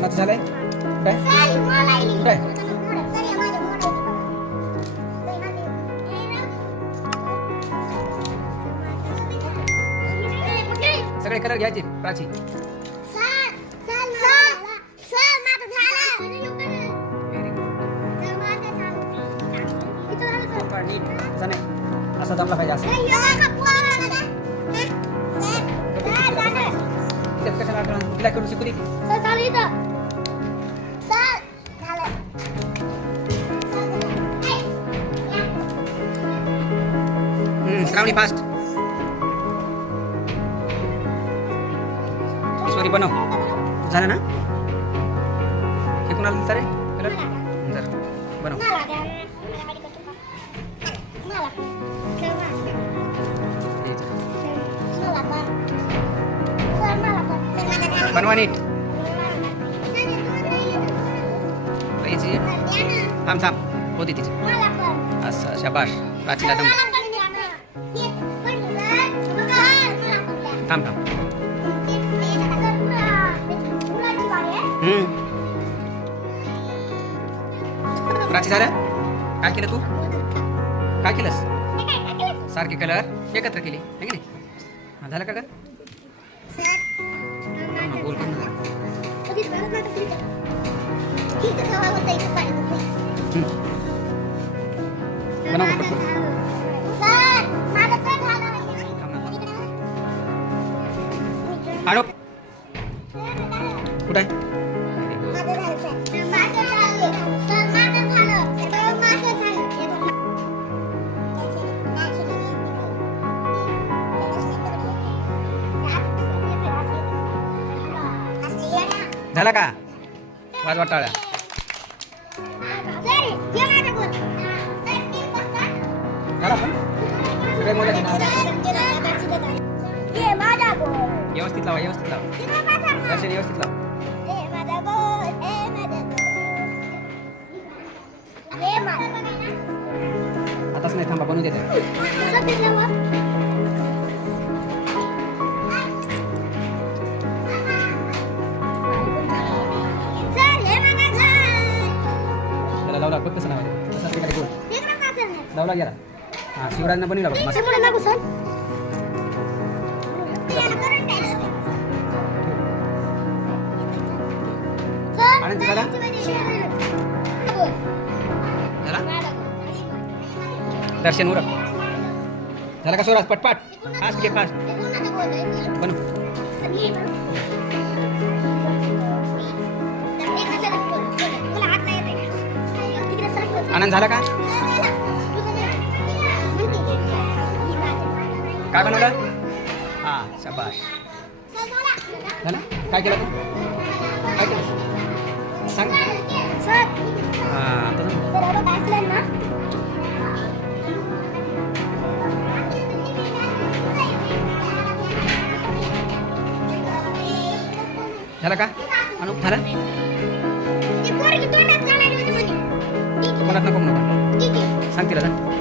कुणाचं झालंय कुठं आहे? कुठं आहे? सगळे कलर घ्यायचे प्राची व्हेरी गुड नीट असं नाही असं जमला पाहिजे असं इथं कशाला आठवण तिला करून शिकू दे हम्म, श्रावणी फास्ट सॉरी बनव झालं ना हे कुणाला दिलं रे कलर जर बनव बनवा नीट. थांब थांब. होती तिची. असं शाबाश प्राचीला दम थांब थांब. प्राची झालं? काय केलं तू? काय केलंस? सारखे कलर एकत्र केले की नाही? झालं का ग? हम्म. बनव ना पटपट. थांब ना, थांब. आडो कुठं आहे Very झाला का? वाजवा टाळ्या झाला पण? सगळे मोठे व्यवस्थित लावा व्यवस्थित लावा. दर्शन व्यवस्थित लावा. आताच नाही थांबा बनवू देते. लावला बघ कसं तसं तिकडे गोल. लावला हा शिवराजना बनवला बघ मस्त दर्शन उरक. झाला का स्वराज? पटपट. फास्ट घे फास्ट बनव. आनंद झाला का? काय बनवलं? हा शाबाश झालं? काय केलं तू? काय केलं? सांग. हा झालं का? अनु झालं? कोणात नको नको सांग तिला सांग